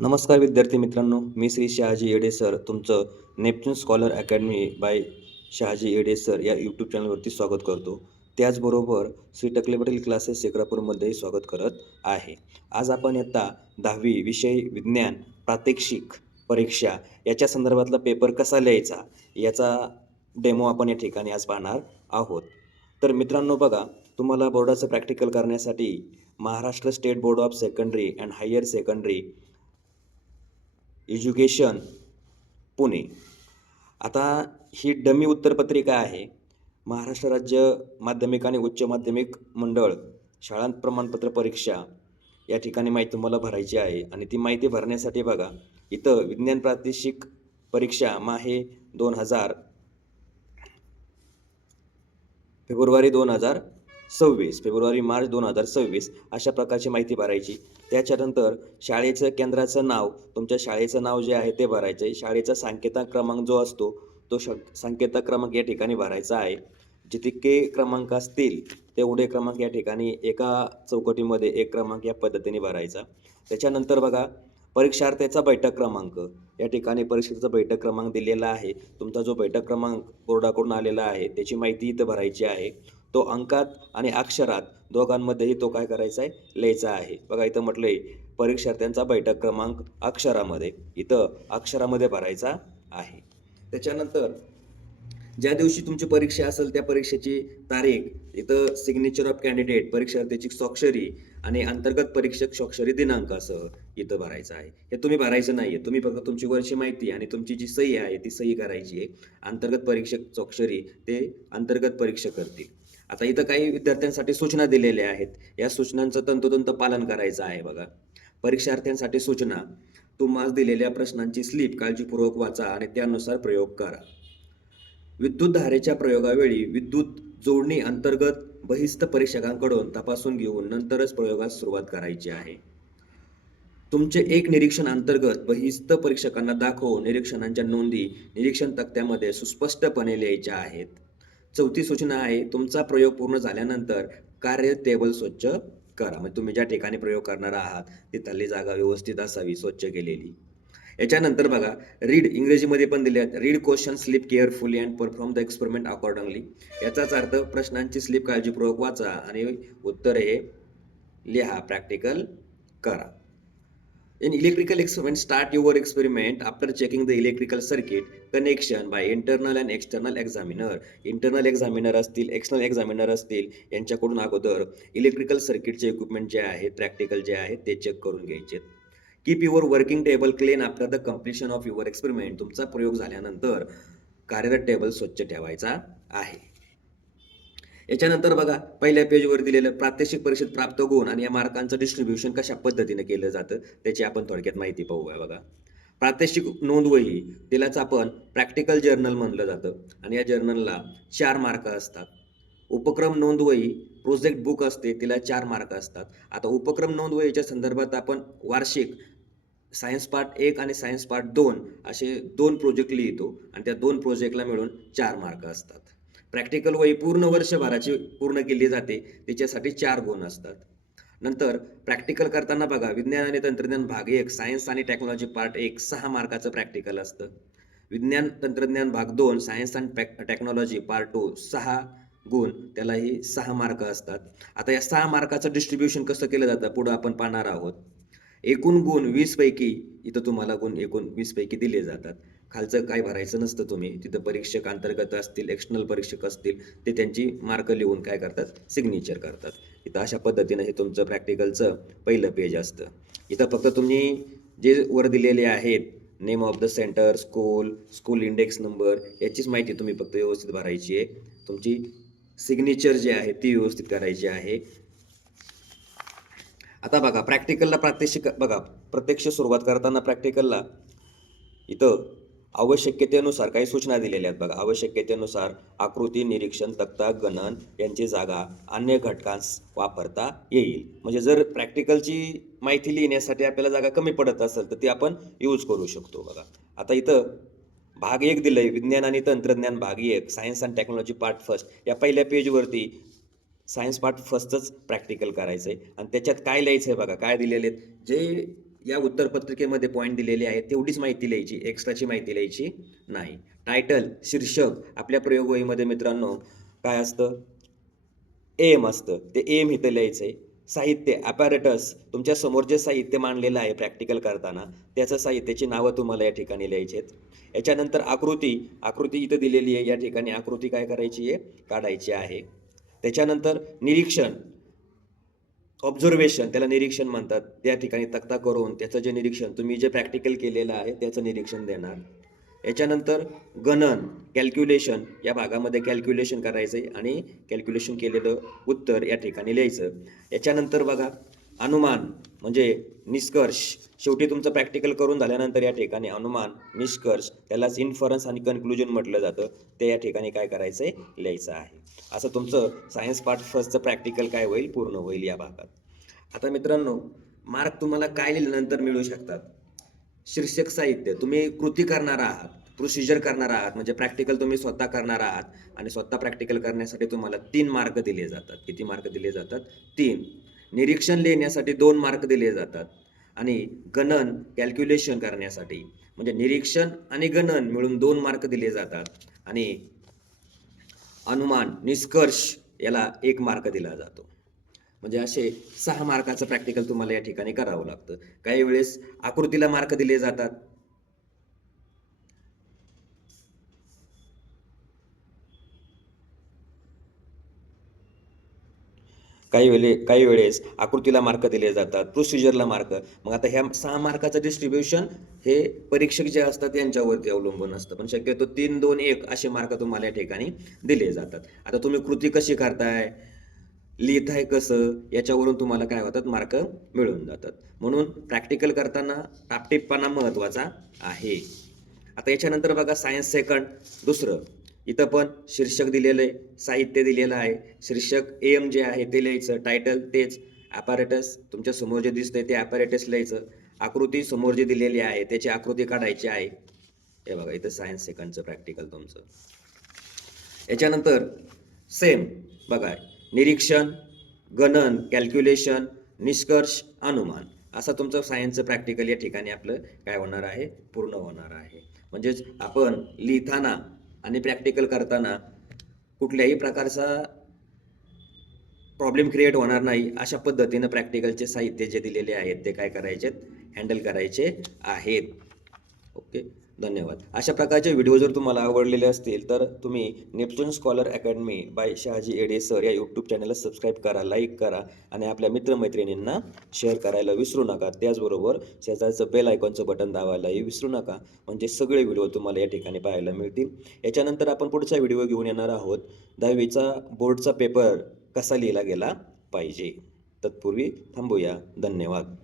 नमस्कार विद्यार्थी मित्रांनो, मी श्री शहाजी येडे सर तुमचं Neptune scholar academy by Shahaji Yede sir या यूट्यूब चॅनलवरती स्वागत करतो. त्याचबरोबर श्री टकले पाटील क्लासेस शेखरापूरमध्येही स्वागत करत आहे. आज आपण इयत्ता 10वी विषय विज्ञान प्रात्यक्षिक परीक्षा याच्या संदर्भातला पेपर कसा लिहायचा याचा डेमो आपण या ठिकाणी आज पाहणार आहोत. तर मित्रांनो बघा, तुम्हाला बोर्डाचं प्रॅक्टिकल करण्यासाठी Maharashtra state board of secondary and higher secondary education Pune. आता ही डमी उत्तरपत्रिका आहे. महाराष्ट्र राज्य माध्यमिक आणि उच्च माध्यमिक मंडळ शाळा प्रमाणपत्र परीक्षा या ठिकाणी माहिती तुम्हाला भरायची आहे आणि ती माहिती भरण्यासाठी बघा, इथं विज्ञान प्रात्यक्षिक परीक्षा माहे 2000 फेब्रुवारी मार्च 2026 अशा प्रकारची माहिती भरायची. त्याच्यानंतर शाळेचं केंद्राचं नाव, तुमच्या शाळेचं नाव जे आहे ते भरायचं आहे. शाळेचा संकेतांक क्रमांक जो असतो तो संकेतांक क्रमांक या ठिकाणी भरायचा आहे. जितके क्रमांक असतील तेवढे क्रमांक या ठिकाणी एका चौकटीमध्ये एक क्रमांक या पद्धतीने भरायचा. त्याच्यानंतर बघा, परीक्षार्थीचा बैठक क्रमांक, या ठिकाणी परीक्षेचा बैठक क्रमांक दिलेला आहे. तुमचा जो बैठक क्रमांक बोर्डाकडून आलेला आहे त्याची माहिती इथं भरायची आहे. तो अंकात आणि अक्षरात दोघांमध्येही तो काय करायचा आहे, लिहायचा आहे. बघा इथं म्हटलंय परीक्षार्थ्यांचा बैठक क्रमांक अक्षरामध्ये, इथं अक्षरामध्ये भरायचा आहे. त्याच्यानंतर ज्या दिवशी तुमची परीक्षा असेल त्या परीक्षेची तारीख, इथं सिग्नेचर ऑफ कॅन्डिडेट, परीक्षार्थीची स्वाक्षरी आणि अंतर्गत परीक्षक स्वाक्षरी दिनांकासह इथं भरायचं आहे. हे तुम्ही भरायचं नाहीये, तुम्ही फक्त तुमची वरची माहिती आणि तुमची जी सही आहे ती सही करायची आहे. अंतर्गत परीक्षक स्वाक्षरी ते अंतर्गत परीक्षक करतील. आता इथं काही विद्यार्थ्यांसाठी सूचना दिलेल्या आहेत. या सूचनांचं तंतोतंत पालन करायचं आहे. बघा, परीक्षार्थ्यांसाठी सूचना: तुम्हाला दिलेल्या प्रश्नांची स्लिप काळजीपूर्वक वाचा आणि त्यानुसार प्रयोग करा. विद्युत धारेच्या प्रयोगावेळी विद्युत जोडणी अंतर्गत बहिस्थ परीक्षकांकडून तपासून घेऊन नंतरच प्रयोगास सुरुवात करायची आहे. तुमचे एक निरीक्षण अंतर्गत बहिस्थ परीक्षकांना दाखवून निरीक्षणांच्या नोंदी निरीक्षण तक्त्यामध्ये सुस्पष्टपणे लिहायच्या आहेत. चौथी सूचना आहे: तुमचा प्रयोग पूर्ण झाल्यानंतर कार्य टेबल स्वच्छ करा. म्हणजे तुम्ही ज्या ठिकाणी प्रयोग करणार आहात तिथली जागा व्यवस्थित असावी, स्वच्छ केलेली. याच्यानंतर बघा, रीड, इंग्रजीमध्ये पण दिले आहेत. Read question slip carefully and perform the experiment accordingly. याचाच अर्थ प्रश्नांची स्लिप काळजीपूर्वक वाचा आणि उत्तरे लिहा, प्रॅक्टिकल करा. In electrical experiment, start your experiment after checking the electrical circuit connection by internal and external examiner. Internal examiner असतील, एक्सटर्नल एक्झामिनर असतील, यांच्याकडून अगोदर इलेक्ट्रिकल सर्किटचे इक्विपमेंट जे आहे, प्रॅक्टिकल जे आहे ते चेक करून घ्यायचे. Keep your working table clean after the completion of your experiment. तुमचा प्रयोग झाल्यानंतर कार्यरत टेबल स्वच्छ ठेवायचा आहे. याच्यानंतर बघा, पहिल्या पेजवर दिलेलं प्रात्यक्षिक परीक्षेत प्राप्त गुण आणि या मार्कांचं डिस्ट्रीब्युशन कशा पद्धतीने केलं जातं त्याची आपण थोडक्यात माहिती पाहूया. बघा, प्रात्यक्षिक नोंदवही, तिलाच आपण प्रॅक्टिकल जर्नल म्हणलं जातं आणि या जर्नलला 4 मार्क असतात. उपक्रम नोंदवही, प्रोजेक्ट बुक असते, तिला 4 मार्क असतात. आता उपक्रम नोंदवहीच्या संदर्भात आपण वार्षिक सायन्स पार्ट 1 आणि सायन्स पार्ट 2 असे 2 प्रोजेक्ट लिहितो आणि त्या 2 प्रोजेक्टला मिळून 4 मार्क असतात. प्रॅक्टिकल वही पूर्ण वर्षभराची पूर्ण केली जाते, त्याच्यासाठी 4 गुण असतात. नंतर प्रॅक्टिकल करताना बघा, विज्ञान आणि तंत्रज्ञान भाग 1 सायन्स आणि टेक्नॉलॉजी पार्ट 1 6 मार्काचं प्रॅक्टिकल असतं. विज्ञान तंत्रज्ञान भाग 2 सायन्स आणि टेक्नॉलॉजी पार्ट 2 6 गुण, त्यालाही 6 मार्क असतात. आता या 6 मार्काचं डिस्ट्रीब्युशन कसं केलं जातं पुढं आपण पाहणार आहोत. एकूण गुण 20 पैकी इथं तुम्हाला गुण एकूण 20 पैकी दिले जातात. खालचं काय भरायचं नसतं तुम्ही, तिथं परीक्षक अंतर्गत असतील, एक्सटर्नल परीक्षक असतील, ते त्यांची मार्क लिहून काय करतात, सिग्नेचर करतात. इथं अशा पद्धतीनं हे तुमचं प्रॅक्टिकलचं पहिलं पेज असतं. इथं फक्त तुम्ही जे वर दिलेले आहेत, name of the centre, school index number, याचीच माहिती तुम्ही फक्त व्यवस्थित भरायची आहे. तुमची सिग्नेचर जी आहे ती व्यवस्थित करायची आहे. आता बघा, प्रॅक्टिकलला प्रात्यक्षिक बघा, प्रत्यक्ष सुरुवात करताना प्रॅक्टिकलला इथं आवश्यकतेनुसार काही सूचना दिलेल्या आहेत. बघा, आवश्यकतेनुसार आकृती, निरीक्षण, तक्ता, गणन यांची जागा अन्य घटकांस वापरता येईल. म्हणजे जर प्रॅक्टिकलची माहिती लिहिण्यासाठी आपल्याला जागा कमी पडत असेल तर ती आपण यूज करू शकतो. बघा, आता इथं भाग 1 दिलंय, विज्ञान आणि तंत्रज्ञान भाग 1 science and technology part first. या पहिल्या पेजवरती सायन्स पार्ट फर्स्टच प्रॅक्टिकल करायचं आहे आणि त्याच्यात काय लिहायचं आहे बघा, काय दिलेले आहेत, जे या उत्तरपत्रिकेमध्ये पॉईंट दिलेले आहेत तेवढीच माहिती लिहायची, एक्स्ट्राची माहिती लिहायची नाही. टायटल शीर्षक आपल्या प्रयोगवहीमध्ये मित्रांनो काय असतं, एम असतं, ते एम इथं लिहायचं आहे. साहित्य ॲपॅरेटस, तुमच्या समोर जे साहित्य मांडलेलं आहे प्रॅक्टिकल करताना त्याचं साहित्याची नावं तुम्हाला या ठिकाणी लिहायची आहेत. याच्यानंतर आकृती इथं दिलेली आहे, या ठिकाणी आकृती काय करायची आहे, काढायची आहे. त्याच्यानंतर निरीक्षण, ऑब्झर्वेशन, त्याला निरीक्षण म्हणतात. त्या ठिकाणी तक्ता करून त्याचं जे निरीक्षण तुम्ही जे प्रॅक्टिकल केलेलं आहे त्याचं निरीक्षण देणार. याच्यानंतर गणन, कॅल्क्युलेशन, या भागामध्ये कॅल्क्युलेशन करायचं आहे आणि कॅल्क्युलेशन केलेलं उत्तर या ठिकाणी लिहायचं. याच्यानंतर बघा अनुमान म्हणजे निष्कर्ष, शेवटी तुमचं प्रॅक्टिकल करून झाल्यानंतर या ठिकाणी अनुमान, निष्कर्ष, त्यालाच इन्फरन्स आणि कन्क्लुजन म्हटलं जातं, ते या ठिकाणी काय करायचं आहे, लिहायचं आहे. असं तुमचं सायन्स पार्ट फर्स्टचं प्रॅक्टिकल काय होईल, पूर्ण होईल या भागात. आता मित्रांनो मार्क तुम्हाला काय लिहिल्यानंतर मिळू शकतात. शीर्षक साहित्य, तुम्ही कृती करणार आहात, प्रोसिजर करणार आहात, म्हणजे प्रॅक्टिकल तुम्ही स्वतः करणार आहात आणि स्वतः प्रॅक्टिकल करण्यासाठी तुम्हाला 3 मार्क दिले जातात. किती मार्क दिले जातात, 3. निरीक्षण लिहिण्यासाठी 2 मार्क दिले जातात आणि गणन, कॅल्क्युलेशन करण्यासाठी म्हणजे निरीक्षण आणि गणन मिळून 2 मार्क दिले जातात आणि अनुमान, निष्कर्ष याला 1 मार्क दिला जातो. म्हणजे असे 6 मार्काचं प्रॅक्टिकल तुम्हाला या ठिकाणी करावं लागतं. काही वेळेस आकृतीला मार्क दिले जातात, काही वेळेस आकृतीला मार्क दिले जातात, प्रोसिजरला मार्क. मग आता ह्या 6 मार्काचं डिस्ट्रीब्युशन हे परीक्षक जे असतात यांच्यावरती अवलंबून असतं, पण शक्यतो 3, 2, 1 असे मार्क तुम्हाला या ठिकाणी दिले जातात. आता तुम्ही कृती कशी करताय, लिहिताय कसं, याच्यावरून तुम्हाला काय होतात, मार्क मिळून जातात. म्हणून प्रॅक्टिकल करताना टापटीपपणा महत्त्वाचा आहे. आता याच्यानंतर बघा सायन्स सेकंड दुसरं, इथं पण शीर्षक दिलेलं आहे, साहित्य दिलेलं आहे. शीर्षक एम जे आहे ते लिहायचं, टायटल तेच, ॲपॅरेटस तुमच्या समोर जे दिसतंय ते ॲपॅरेटस लिहायचं, आकृती समोर जी दिलेली आहे त्याची आकृती काढायची आहे. हे बघा इथं सायन्स सेकंडचं प्रॅक्टिकल तुमचं. याच्यानंतर सेम बघा, निरीक्षण, गणन, कॅल्क्युलेशन, निष्कर्ष, अनुमान, असं तुमचं सायन्सचं प्रॅक्टिकल या ठिकाणी आपलं काय होणार आहे, पूर्ण होणार आहे. म्हणजेच आपण लिहिताना आणि प्रॅक्टिकल करताना कुठल्याही प्रकारचा प्रॉब्लेम क्रिएट होणार नाही अशा पद्धतीनं प्रॅक्टिकलचे साहित्य जे दिलेले आहेत ते काय करायचे, हँडल करायचे आहेत. ओके, धन्यवाद. अशा प्रकारचे व्हिडिओ जर तुम्हाला आवडलेले असतील तर तुम्ही Neptune scholar academy by Shahaji Ede sir या यूट्यूब चॅनलला सबस्क्राईब करा, लाईक करा आणि आपल्या मित्रमैत्रिणींना शेअर करायला विसरू नका. त्याचबरोबर शेजारचं बेल आयकॉनचं बटन दाबायलाही विसरू नका, म्हणजे सगळे व्हिडिओ तुम्हाला या ठिकाणी पाहायला मिळतील. याच्यानंतर आपण पुढचा व्हिडिओ घेऊन येणार आहोत, 10वीचा बोर्डचा पेपर कसा लिहिला गेला पाहिजे. तत्पूर्वी थांबूया. धन्यवाद.